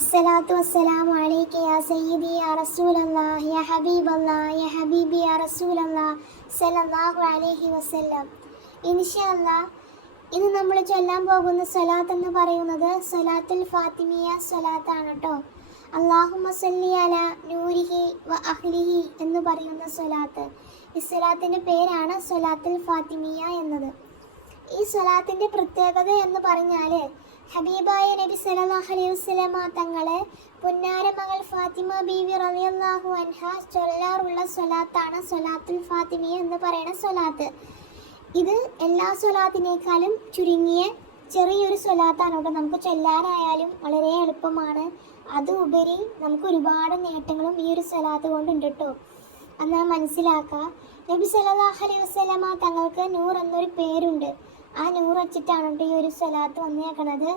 അസ്സലാത്തു വസ്സലാമു അലൈക യാ സയ്യിദി യാ റസൂലല്ലാ യാ ഹബീബല്ലാ യാ ഹബീബി യാ റസൂലല്ലാ സല്ലല്ലാഹു അലൈഹി വസല്ലം ഇൻഷാല്ലാ ഇന്ന് നമ്മൾ ചൊല്ലാൻ പോകുന്ന സ്വലാത്ത് എന്ന് പറയുന്നത് സ്വലാത്തുൽ ഫാത്തിമിയ സ്വലാത്ത് ആണ് കേട്ടോ അള്ളാഹു മസല്ലി അല നൂരിഹി വ അഹ്ലിഹി എന്ന് പറയുന്ന സ്വലാത്ത് ഈ സ്വലാത്തിൻ്റെ പേരാണ് സ്വലാത്തുൽ ഫാത്തിമിയ എന്നത് ഈ സ്വലാത്തിൻ്റെ പ്രത്യേകത എന്ന് പറഞ്ഞാൽ ഹബീബായ നബി സലാഹ് അലൈഹി വസ്ലമ തങ്ങള് പുന്നാര മകൾ ഫാത്തിമ ബീവി റളിയല്ലാഹു അൻഹ ചൊല്ലാറുള്ള സൊലാത്താണ് സൊലാത്തുൽ ഫാത്തിമ എന്ന് പറയുന്ന സൊലാത്ത് ഇത് എല്ലാ സൊലാത്തിനേക്കാളും ചുരുങ്ങിയ ചെറിയൊരു സൊലാത്താണ് അവിടെ നമുക്ക് ചൊല്ലാനായാലും വളരെ എളുപ്പമാണ് അതുപരി നമുക്ക് ഒരുപാട് നേട്ടങ്ങളും ഈ ഒരു സ്വലാത്ത് കൊണ്ട് ഉണ്ട് കേട്ടോ എന്നാൽ മനസ്സിലാക്കുക നബി സലാഹ് അലൈഹി വസ്ലമ തങ്ങൾക്ക് നൂർ എന്നൊരു പേരുണ്ട് ആ നൂറ് വെച്ചിട്ടാണ് ഈ ഒരു സ്വലാത്ത് വന്നേക്കണത്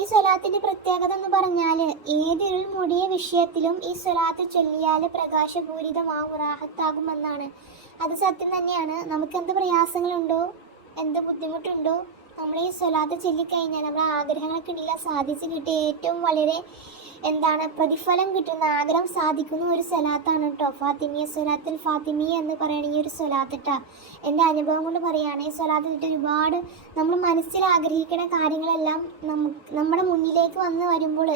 ഈ സ്വലാത്തിന്റെ പ്രത്യേകത എന്ന് പറഞ്ഞാൽ ഏതൊരു മുടിയ വിഷയത്തിലും ഈ സ്വലാത്ത് ചൊല്ലിയാൽ പ്രകാശപൂരിതമാകും റാഹത്താകുമെന്നാണ് അത് സത്യം തന്നെയാണ് നമുക്ക് എന്ത് പ്രയാസങ്ങളുണ്ടോ എന്ത് ബുദ്ധിമുട്ടുണ്ടോ നമ്മൾ ഈ സ്വലാത്ത് ചൊല്ലിക്കഴിഞ്ഞാൽ നമ്മുടെ ആഗ്രഹങ്ങളൊക്കെ ഉണ്ടെങ്കിൽ സാധിച്ചു കിട്ടിയ ഏറ്റവും വളരെ എന്താണ് പ്രതിഫലം കിട്ടുന്ന ആഗ്രഹം സാധിക്കുന്ന ഒരു സ്വലാത്താണ് കേട്ടോ ഫാത്തിമിയ സ്വലാത്തിൽ ഫാത്തിമിയ എന്ന് പറയുന്ന ഈ ഒരു സ്വലാത്തിട്ട എൻ്റെ അനുഭവം കൊണ്ട് പറയുകയാണ് ഈ സ്വലാത്ത് കിട്ടിയ ഒരുപാട് നമ്മൾ മനസ്സിൽ ആഗ്രഹിക്കുന്ന കാര്യങ്ങളെല്ലാം നമ്മ നമ്മുടെ മുന്നിലേക്ക് വന്ന് വരുമ്പോൾ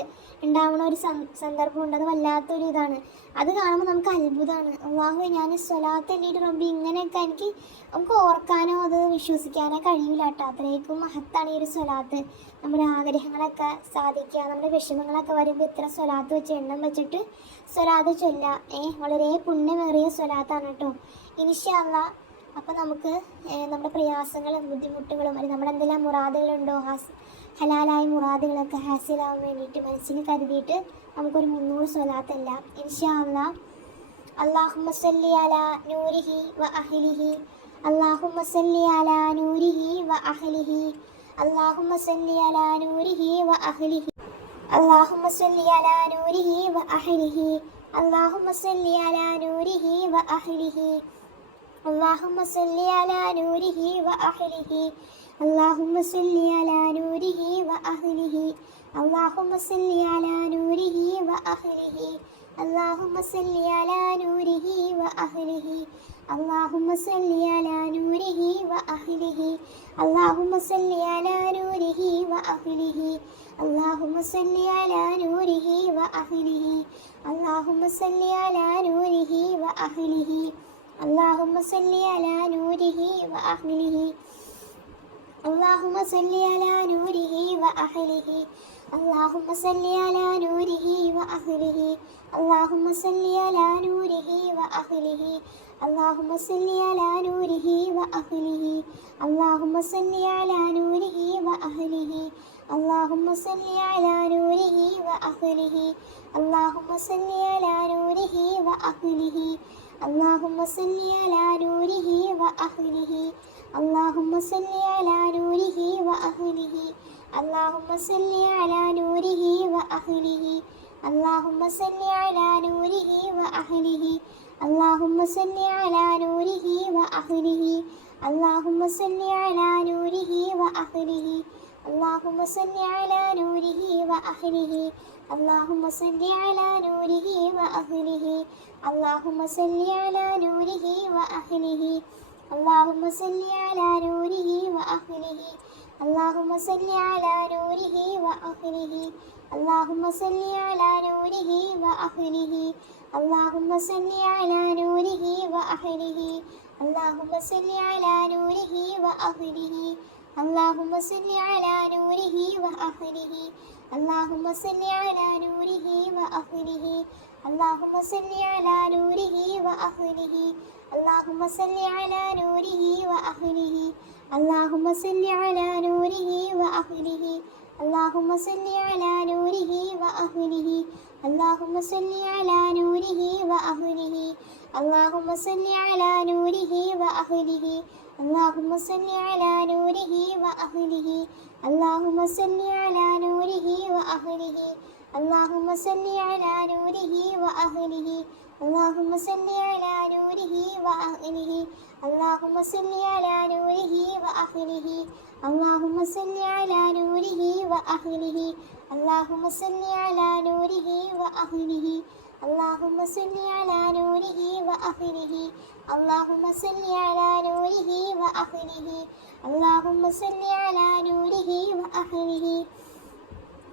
ഉണ്ടാവുന്ന ഒരു സന്ദർഭമുണ്ട് അത് വല്ലാത്തൊരു ഇതാണ് അത് കാണുമ്പോൾ നമുക്ക് അത്ഭുതമാണ് വാഹു ഞാൻ സ്വലാത്ത് എണ്ണീട്ട് റബ്ബി ഇങ്ങനെയൊക്കെ എനിക്ക് നമുക്ക് ഓർക്കാനോ അത് വിശ്വസിക്കാനോ കഴിയില്ല കേട്ടോ അത്രയ്ക്കും മഹത്താണ് ഈ ഒരു സ്വലാത്ത് നമ്മുടെ ആഗ്രഹങ്ങളൊക്കെ സാധിക്കുക നമ്മുടെ വിഷമങ്ങളൊക്കെ വരുമ്പോൾ ഇത്ര സ്വലാത്ത് വെച്ച് എണ്ണം വെച്ചിട്ട് സ്വലാത്ത് ചൊല്ലുക ഏഹ് വളരെ പുണ്യമേറിയ സ്വലാത്താണ് കേട്ടോ ഇനിഷ്യാവുക അപ്പോൾ നമുക്ക് നമ്മുടെ പ്രയാസങ്ങളും ബുദ്ധിമുട്ടുകളും അല്ലെങ്കിൽ നമ്മുടെ എന്തെല്ലാം മുറാദുകളുണ്ടോ ഹാസ് ഹലാലായ മുറാദുകളൊക്കെ ഹാസിലാവാൻ വേണ്ടിയിട്ട് മനസ്സിന് കരുതിയിട്ട് നമുക്കൊരു മുന്നൂറ് സ്വലാത്തല്ല ഇനിഷ്യാവുക അള്ളാഹുമ്മസ്ലി അല നൂരിഹി വ അഹലിഹി അഹ്ലിഹി അള്ളാഹുമ്മസ്ലി അല നൂരിഹി വ അഹലിഹി اللهم صل على نوره وأهله اللهم صل على نوره وأهله اللهم صل على نوره وأهله اللهم صل على نوره وأهله اللهم صل على نوره وأهله اللهم صل على نوره وأهله اللهم صل على نوره وأهله اللهم صل على نوره وأهله اللهم صل على نوره وأهله اللهم صل على نوره وأهله اللهم صل على نوره وأهله اللهم صل على نوره وأهله اللهم صل على نوره وأهله اللهم صل على نوره وأهله اللهم صل على نوره وأهله اللهم صل على نوره وأهله اللهم صل على نوره وأهله اللهم صل على نوره وأهله اللهم صل على نوره وأهله اللهم صل على نوره وأهله اللهم صل على نوره وأهله اللهم صل على نوره وأهله اللهم صل على نوره وأهله اللهم صل على نوره وأهله اللهم صل على نوره وأهله اللهم صل على نوره وأهله اللهم صل على نوره وأهله اللهم صل على نوره وأهله اللهم صل على نوره وأهله اللهم صل على نوره وأهله اللهم صل على نوره وأهله اللهم صل على نوره وأخره اللهم صل على نوره وأخره اللهم صل على نوره وأخره اللهم صل على نوره وأخره اللهم صل على نوره وأخره اللهم صل على نوره وأخره اللهم صل على نوره وأهله اللهم صل على نوره وأهله اللهم صل على نوره وأهله اللهم صل على نوره وأهله اللهم صل على نوره وأهله اللهم صل على نوره وأهله اللهم صل على نوره وأهله اللهم صل على نوره وأهله اللهم صل على نوره وأهله اللهم صل على نوره وأهله اللهم صل على نوره وأهله اللهم صل على نوره وأهله اللهم صل على نوره وأهله اللهم صل على نوره وأهله اللهم صل على نوره وأهله اللهم صل على نوره وأهله اللهم صل على نوره وأهله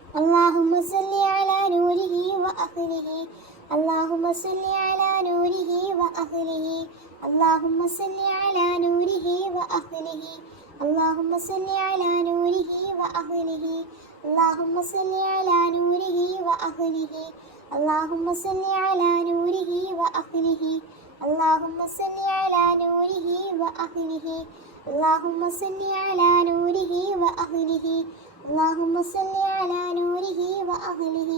اللهم صل على نوره واهله اللهم صل على نوره واهله اللهم صل على نوره واهله اللهم صل على نوره واهله اللهم صل على نوره واهله اللهم صل على نوره واهله اللهم صل على نوره واهله اللهم صل على نوره واهله اللهم صل على نوره وأهله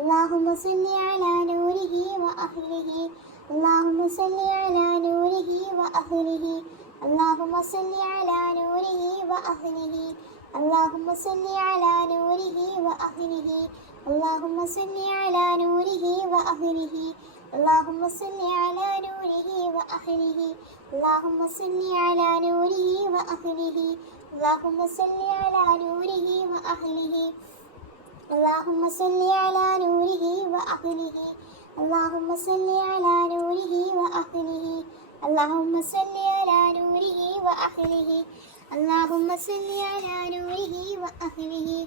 اللهم صل على نوره وأهله اللهم صل على نوره وأهله اللهم صل على نوره وأهله اللهم صل على نوره وأهله اللهم صل على نوره وأهله اللهم صل على نوره وأهله اللهم صل على نوره وأهله اللهم صل على نوره وأهله اللهم صل على نوره وأهله اللهم صل على نوره وأهله اللهم صل على نوره وأهله اللهم صل على نوره وأهله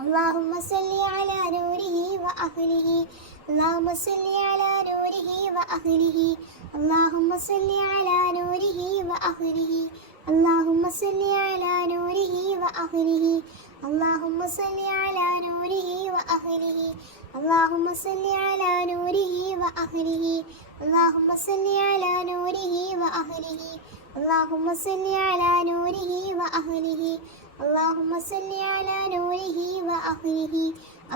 اللهم صل على نوره وأهله اللهم صل على نوره وأهله اللهم صل على نوره وأهله اللهم صل على نوره وأخره اللهم صل على نوره وأخره اللهم صل على نوره وأخره اللهم صل على نوره وأخره اللهم صل على نوره وأخره اللهم صل على نوره وأخره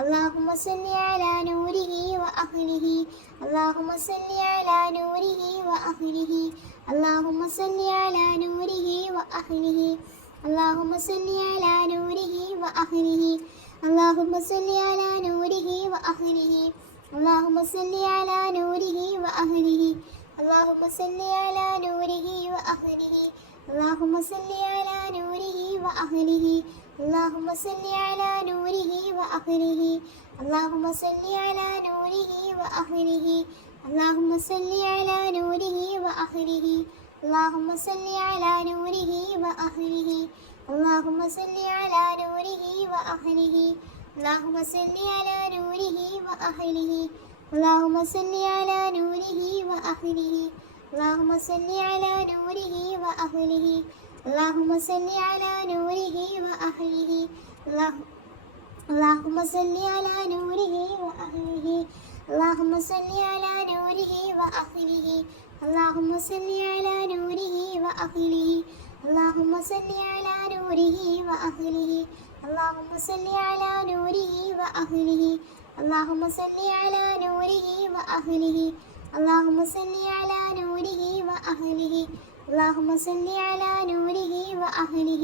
اللهم صل على نوره وأخره اللهم صل على نوره وأخره اللهم صل على نوره وأخره اللهم صل على نوره وأهله اللهم صل على نوره وأهله اللهم صل على نوره وأهله اللهم صل على نوره وأهله اللهم صل على نوره وأهله اللهم صل على نوره وأهله اللهم صل على نوره وأهله اللهم صل على نوره وأهله اللهم صل على نوره وأهله اللهم صل على نوره وأهله اللهم صل على نوره وأهله اللهم صل على نوره وأهله اللهم صل على نوره وأهله اللهم صل على نوره وأهله اللهم صل على نوره وأهله اللهم صل على نوره وأهله اللهم صل على نوره وأهله اللهم صل على نوره وأهله اللهم صل على نوره وأهله اللهم صل على نوره وأخله اللهم صل على نوره وأخله اللهم صل على نوره وأخله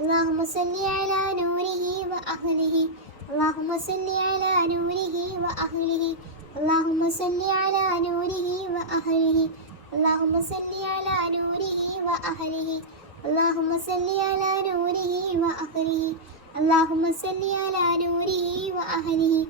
اللهم صل على نوره وأخله اللهم صل على نوره وأخله اللهم صل على نوره وأخله اللهم صل على نوره وأهله اللهم صل على نوره وأهله اللهم صل على نوره وأهله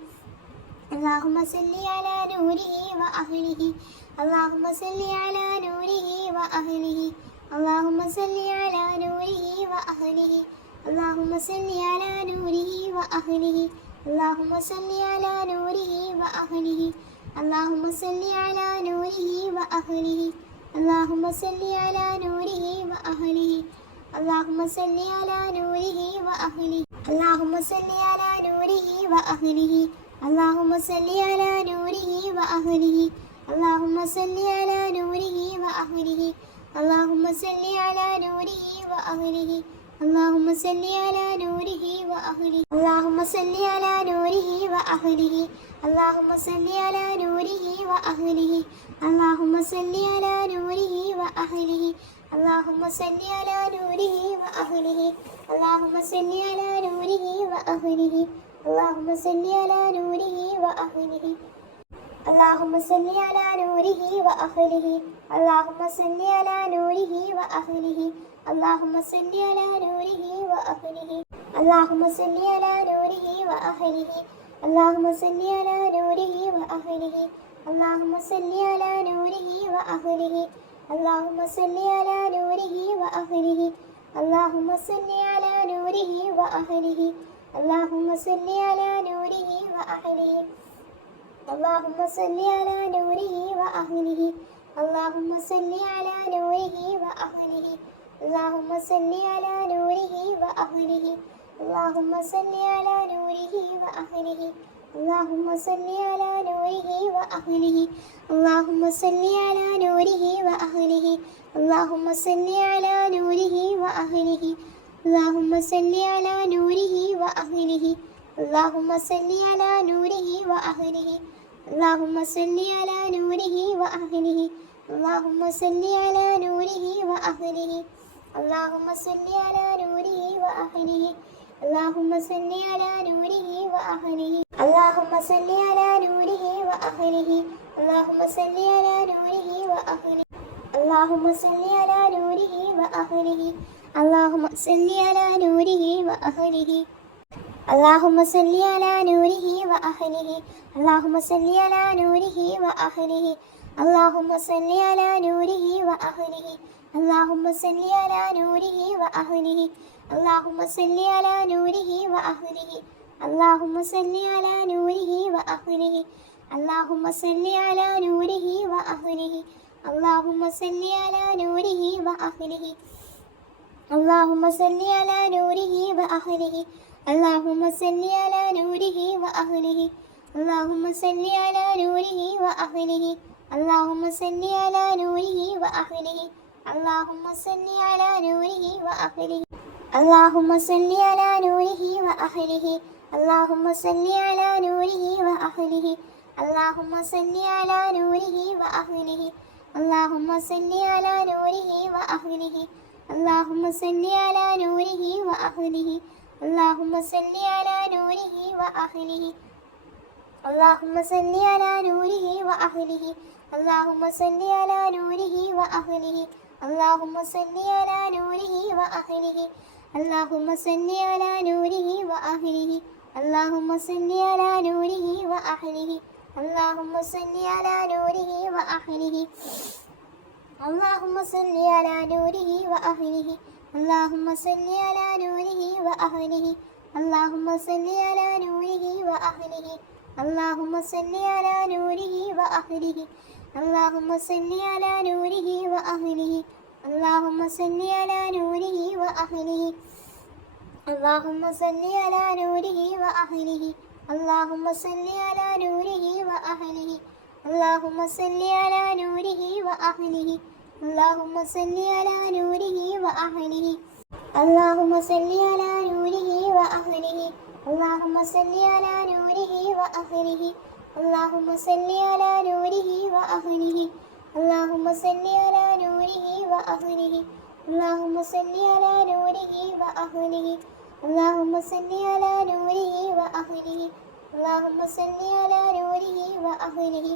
اللهم صل على نوره وأهله اللهم صل على نوره وأهله اللهم صل على نوره وأهله اللهم صل على نوره وأهله اللهم صل على نوره وأهله اللهم صل على نوره وأهله اللهم صل على نوره وأهله اللهم صل على نوره وأهله اللهم صل على نوره وأهله اللهم صل على نوره وأهله اللهم صل على نوره وأهله اللهم صل على نوره وأهله اللهم صل على نوره وأهله اللهم صل على نوره وأهله اللهم صل على نوره وأهله اللهم صل على نوره وأهله اللهم صل على نوره وأهله اللهم صل على نوره وأهله اللهم صل على نوره وأهله اللهم صل على نوره وأهله اللهم صل على نوره وأهله اللهم صل على نوره وأهله اللهم صل على نوره وأهله اللهم صل على نوره وأهله اللهم صل على نوره وأهله اللهم صل على نوره وأهله اللهم صل على نوره وأهله اللهم صل على نوره وأهله اللهم صل على نوره وأهله اللهم صل على نوره وأهله اللهم صل على نوره وأهله اللهم صل على نوره وأهله اللهم صل على نوره وأهله اللهم صل على نوره وأهله اللهم صل على نوره وأهله اللهم صل على نوره وأهله اللهم صل على نوره وأهله اللهم صل على نوره وأهله اللهم صل على نوره وأهله اللهم صل على نوره وأهله اللهم صل على نوره وأهله اللهم صل على نوره وأهله اللهم صل على نوره وأهله اللهم صل على نوره وأهله اللهم صل على نوره وأهله اللهم صل على نوره وأهله اللهم صل على نوره وأهله اللهم صل على نوره وأهله اللهم صل على نوره وأهله اللهم صل على نوره وأهله اللهم صل على نوره وأهله اللهم صل على نوره وأهله اللهم صل على نوره وأهله اللهم صل على نوره وأهله اللهم صل على نوره وأهله اللهم صل على نوره وأهله اللهم صل على نوره وأهله اللهم صل على نوره وأهله اللهم صل على نوره وأخره اللهم صل على نوره وأخره اللهم صل على نوره وأخره اللهم صل على نوره وأخره اللهم صل على نوره وأخره اللهم صل على نوره وأخره اللهم صل على نوره وأخره اللهم صل على نوره وأخره اللهم صل على نوره وأخره اللهم صل على نوره وأخله اللهم صل على نوره وأهله اللهم صل على نوره وأهله اللهم صل على نوره وأهله اللهم صل على نوره وأهله اللهم صل على نوره وأهله اللهم صل على نوره وأهله اللهم صل على نوره وأهله اللهم صل على نوره وأهله اللهم صل على نوره وأهله اللهم صل على نوره وأهله اللهم صل على نوره وأهله اللهم صل على نوره وأهله اللهم صل على نوره وأهله اللهم صل على نوره وأهله اللهم صل على نوره وأهله اللهم صل على نوره وأهله اللهم صل على نوره وأغنه اللهم صل على نوره وأغنه اللهم صل على نوره وأغنه اللهم صل على نوره وأغنه اللهم صل على نوره وأغنه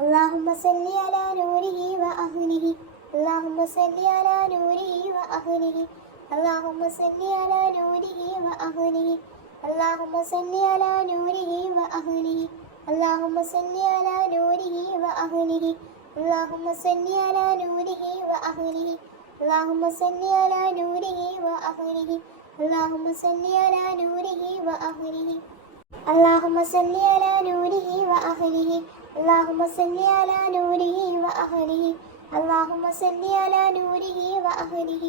اللهم صل على نوره وأغنه اللهم صل على نوره وأغنه اللهم صل على نوره وأغنه اللهم صل على نوره وأهله اللهم صل على نوره وأهله اللهم صل على نوره وأهله اللهم صل على نوره وأهله اللهم صل على نوره وأهله اللهم صل على نوره وأهله اللهم صل على نوره وأهله اللهم صل على نوره وأهله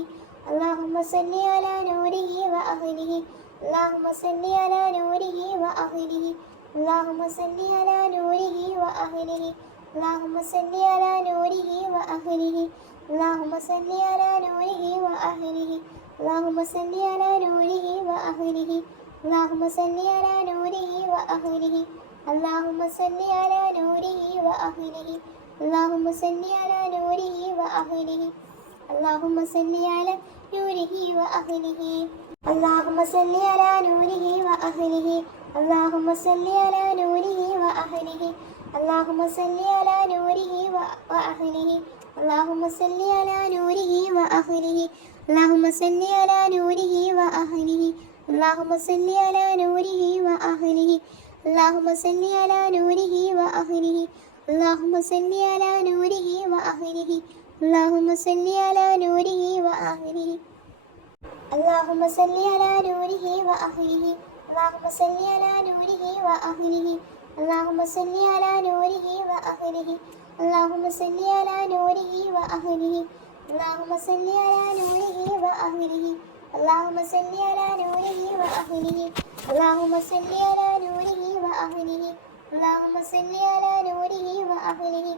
اللهم صل على نوره وأهله اللهم صل على نوره وأهله اللهم صل على نوره وأهله اللهم صل على نوره وأهله اللهم صل على نوره وأهله اللهم صل على نوره وأهله اللهم صل على نوره وأهله اللهم صل على نوره وأهله اللهم صل على نوره وأهله اللهم صل على نوره وأهله. اللهم صل على نوره وأهله اللهم صل على نوره وأهله اللهم صل على نوره وأهله اللهم صل على نوره وأهله اللهم صل على نوره وأهله اللهم صل على نوره وأهله اللهم صل على نوره وأهله اللهم صل على نوره وأهله اللهم صل على نوره وأهله اللهم صل على نوره وأهله اللهم صل على نوره وأهله اللهم صل على نوره وآخره اللهم صل على نوره وآخره اللهم صل على نوره وآخره اللهم صل على نوره وآخره اللهم صل على نوره وآخره اللهم صل على نوره وآخره اللهم صل على نوره وآخره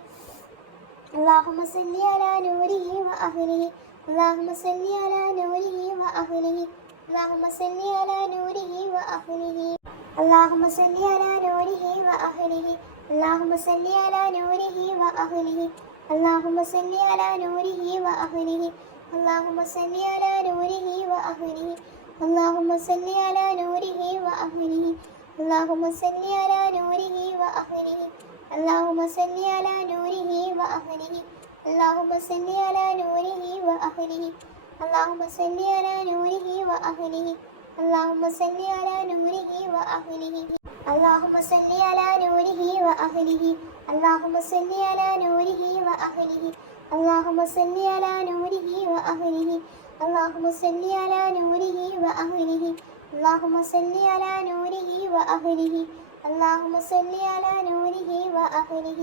اللهم صل على نوره وأهله اللهم صل على نوره وأهله اللهم صل على نوره وأهله اللهم صل على نوره وأهله اللهم صل على نوره وأهله اللهم صل على نوره وأهله اللهم صل على نوره وأهله اللهم صل على نوره وأهله اللهم صل على نوره وأهله اللهم صل على نوره وأهله اللهم صل على نوره وأهله اللهم صل على نوره وأهله اللهم صل على نوره وأهله اللهم صل على نوره وأهله اللهم صل على نوره وأهله اللهم صل على نوره وأهله اللهم صل على نوره وأهله اللهم صل على نوره وأهله اللهم صل على نوره وأخره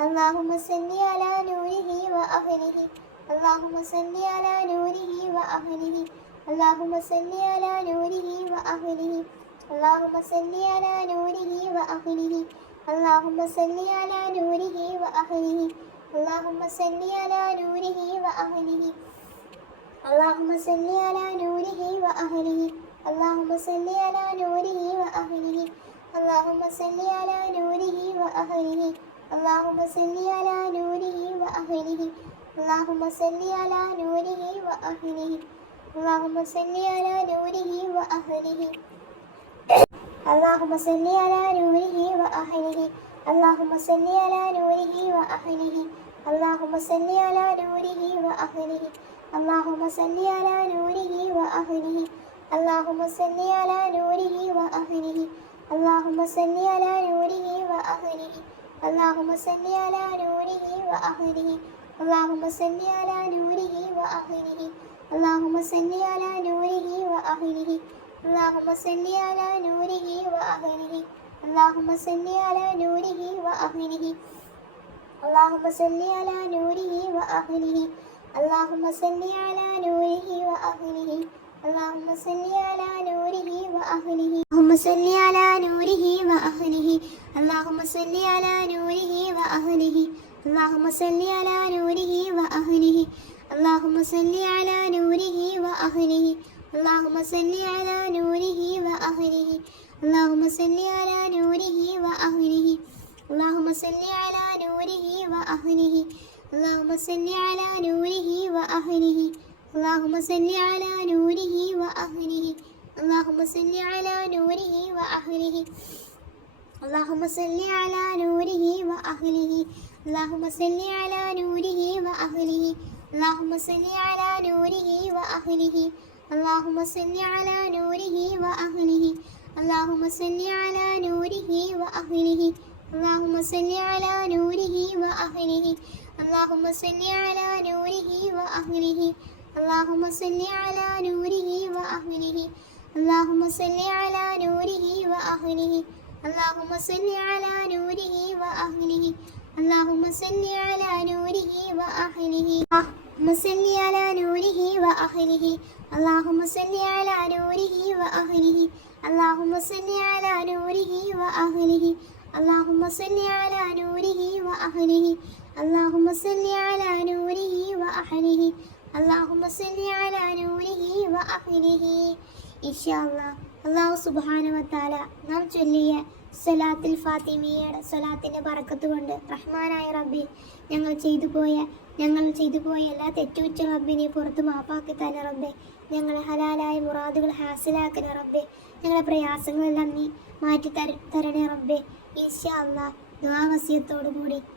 اللهم صل على نوره وأخره اللهم صل على نوره وأخره اللهم صل على نوره وأخره اللهم صل على نوره وأخره اللهم صل على نوره وأخره اللهم صل على نوره وأخره اللهم صل على نوره وأخره اللهم صل على نوره وأخره اللهم صل على نوره وأهله اللهم صل على نوره وأهله اللهم صل على نوره وأهله اللهم صل على نوره وأهله اللهم صل على نوره وأهله اللهم صل على نوره وأهله اللهم صل على نوره وأهله اللهم صل على نوره وأهله اللهم صل على نوره وأهله اللهم صل على نوره وأهله اللهم صل على نوره وأهله اللهم صل على نوره وأهله اللهم صل على نوره وأهله اللهم صل على نوره وأهله اللهم صل على نوره وأهله اللهم صل على نوره وأهله اللهم صل على نوره وأهله اللهم صل على نوره وأهله اللهم صل على نوره وأهله اللهم صل على نوره وأهله اللهم صل على نوره وأهله اللهم صل على نوره وأهله اللهم صل على نوره وأهله اللهم صل على نوره وأهله اللهم صل على نوره وأهله اللهم صل على نوره وأهله اللهم صل على نوره وأهله اللهم صل على نوره وأهله اللهم صل على نوره وأهله اللهم صل على نوره وأهله اللهم صل على نوره وأهله اللهم صل على نوره وأهله اللهم صل على نوره وأهله اللهم صل على نوره وأهله اللهم صل على نوره وأهله اللهم صل على نوره وأهله اللهم صل على نوره وأهله اللهم صل على نوره وأهله اللهم صل على نوره وأهله اللهم صل على نوره وأهله اللهم صل على نوره وأهله اللهم صل على نوره وأهله اللهم صل على نوره وأهله اللهم صل على نوره وأهله اللهم صل على نوره وأهله അള്ളാഹുമ സല്ലി അള്ളാഹു സുബാന വത്താല നാം ചൊല്ലിയ സലാത്തിൽ ഫാത്തിമിയുടെ സലാത്തിൻ്റെ പറക്കത്ത് റഹ്മാനായ റബ്ബി ഞങ്ങൾ ചെയ്തു പോയ ഞങ്ങൾ ചെയ്തു പോയ എല്ലാ തെറ്റുവച്ച റബ്ബിനെ പുറത്ത് മാപ്പാക്കി തന്നെ റബ്ബെ ഞങ്ങൾ ഹലാലായ മുറാദുകൾ ഹാസിലാക്കണേ റബ്ബെ ഞങ്ങളുടെ പ്രയാസങ്ങളെല്ലാം നീ മാറ്റി തര തരണേ റബ്ബെ ഈശ അള്ളാഹ് ദുവാവസ്യത്തോടു കൂടി